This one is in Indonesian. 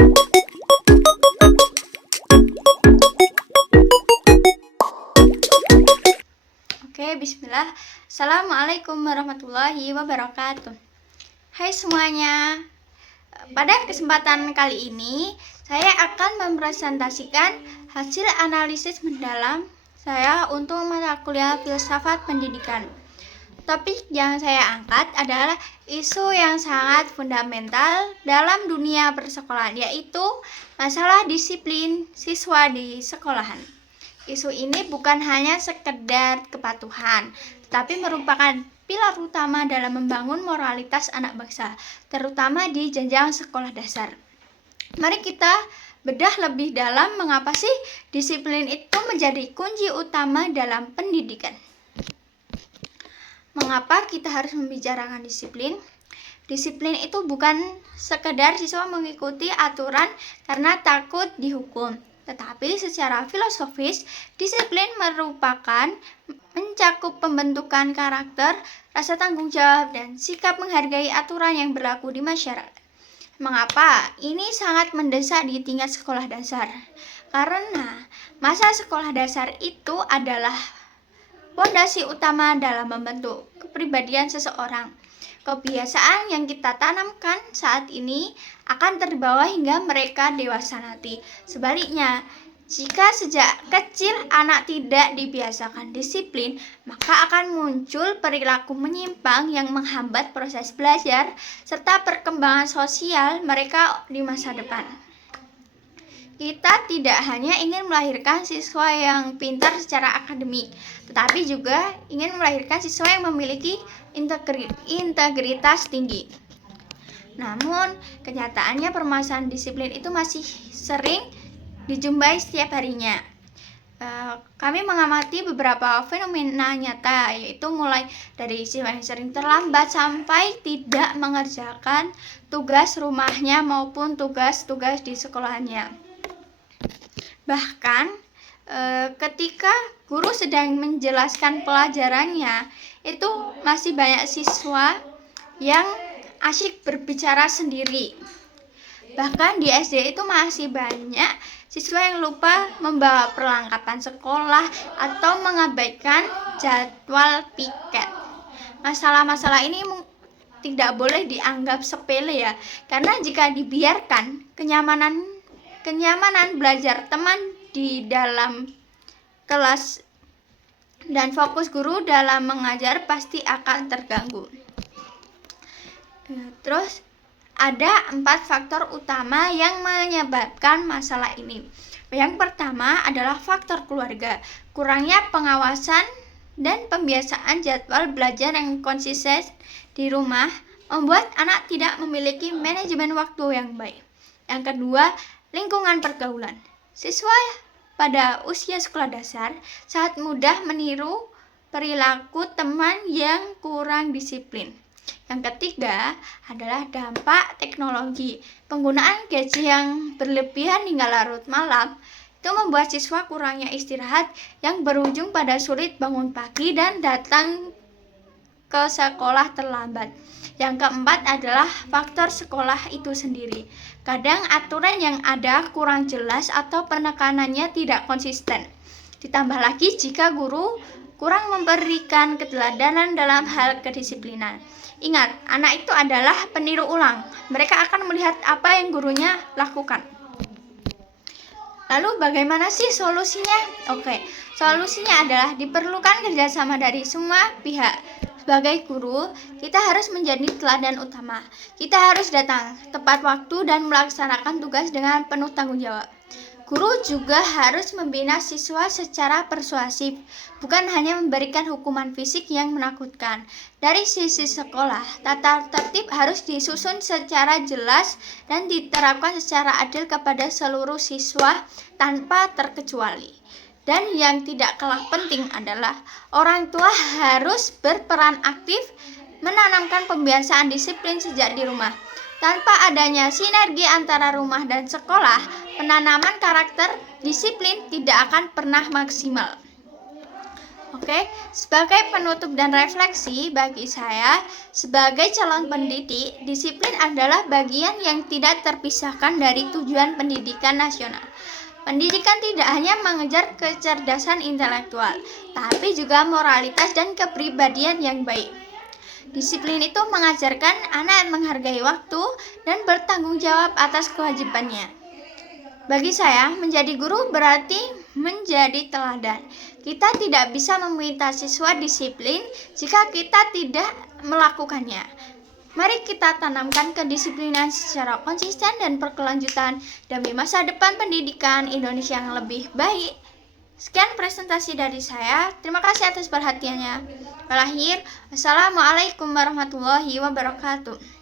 Oke, bismillah. Assalamualaikum warahmatullahi wabarakatuh. Hai semuanya. Pada kesempatan kali ini, saya akan mempresentasikan hasil analisis mendalam saya untuk mata kuliah Filsafat Pendidikan. Topik yang saya angkat adalah isu yang sangat fundamental dalam dunia persekolahan, yaitu masalah disiplin siswa di sekolahan. Isu ini bukan hanya sekedar kepatuhan, tetapi merupakan pilar utama dalam membangun moralitas anak bangsa, terutama di jenjang sekolah dasar. Mari kita bedah lebih dalam mengapa sih disiplin itu menjadi kunci utama dalam pendidikan. Mengapa kita harus membicarakan disiplin? Disiplin itu bukan sekedar siswa mengikuti aturan karena takut dihukum, tetapi secara filosofis, disiplin merupakan mencakup pembentukan karakter, rasa tanggung jawab, dan sikap menghargai aturan yang berlaku di masyarakat. Mengapa? Ini sangat mendesak di tingkat sekolah dasar. Karena masa sekolah dasar itu adalah fondasi utama dalam membentuk kepribadian seseorang. Kebiasaan yang kita tanamkan saat ini akan terbawa hingga mereka dewasa nanti. Sebaliknya, jika sejak kecil anak tidak dibiasakan disiplin, maka akan muncul perilaku menyimpang yang menghambat proses belajar serta perkembangan sosial mereka di masa depan. Kita tidak hanya ingin melahirkan siswa yang pintar secara akademik, tetapi juga ingin melahirkan siswa yang memiliki integritas tinggi. Namun, kenyataannya permasalahan disiplin itu masih sering dijumpai setiap harinya. Kami mengamati beberapa fenomena nyata, yaitu mulai dari siswa yang sering terlambat sampai tidak mengerjakan tugas rumahnya maupun tugas-tugas di sekolahannya. Bahkan ketika guru sedang menjelaskan pelajarannya, itu masih banyak siswa yang asyik berbicara sendiri. Bahkan di SD itu masih banyak siswa yang lupa membawa perlengkapan sekolah atau mengabaikan jadwal piket. Masalah-masalah ini tidak boleh dianggap sepele ya, karena jika dibiarkan, kenyamanan belajar teman di dalam kelas dan fokus guru dalam mengajar pasti akan terganggu. Terus ada 4 faktor utama yang menyebabkan masalah ini. Yang pertama adalah faktor keluarga. Kurangnya pengawasan dan pembiasaan jadwal belajar yang konsisten di rumah membuat anak tidak memiliki manajemen waktu yang baik. Yang kedua, lingkungan pergaulan. Siswa pada usia sekolah dasar sangat mudah meniru perilaku teman yang kurang disiplin. Yang ketiga adalah dampak teknologi. Penggunaan gadget yang berlebihan hingga larut malam itu membuat siswa kurangnya istirahat yang berujung pada sulit bangun pagi dan datang ke sekolah terlambat. Yang keempat adalah faktor sekolah itu sendiri. Kadang aturan yang ada kurang jelas atau penekanannya tidak konsisten. Ditambah lagi jika guru kurang memberikan keteladanan dalam hal kedisiplinan. Ingat, anak itu adalah peniru ulang. Mereka akan melihat apa yang gurunya lakukan. Lalu bagaimana sih solusinya? Oke, solusinya adalah diperlukan kerjasama dari semua pihak. Sebagai guru, kita harus menjadi teladan utama. Kita harus datang tepat waktu dan melaksanakan tugas dengan penuh tanggung jawab. Guru juga harus membina siswa secara persuasif, bukan hanya memberikan hukuman fisik yang menakutkan. Dari sisi sekolah, tata tertib harus disusun secara jelas dan diterapkan secara adil kepada seluruh siswa tanpa terkecuali. Dan yang tidak kalah penting adalah orang tua harus berperan aktif menanamkan pembiasaan disiplin sejak di rumah. Tanpa adanya sinergi antara rumah dan sekolah, penanaman karakter disiplin tidak akan pernah maksimal. Oke, sebagai penutup dan refleksi bagi saya, sebagai calon pendidik, disiplin adalah bagian yang tidak terpisahkan dari tujuan pendidikan nasional. Pendidikan tidak hanya mengejar kecerdasan intelektual, tapi juga moralitas dan kepribadian yang baik. Disiplin itu mengajarkan anak menghargai waktu dan bertanggung jawab atas kewajibannya. Bagi saya, menjadi guru berarti menjadi teladan. Kita tidak bisa meminta siswa disiplin jika kita tidak melakukannya. Mari kita tanamkan kedisiplinan secara konsisten dan berkelanjutan demi masa depan pendidikan Indonesia yang lebih baik. Sekian presentasi dari saya. Terima kasih atas perhatiannya. Berakhir, wassalamualaikum warahmatullahi wabarakatuh.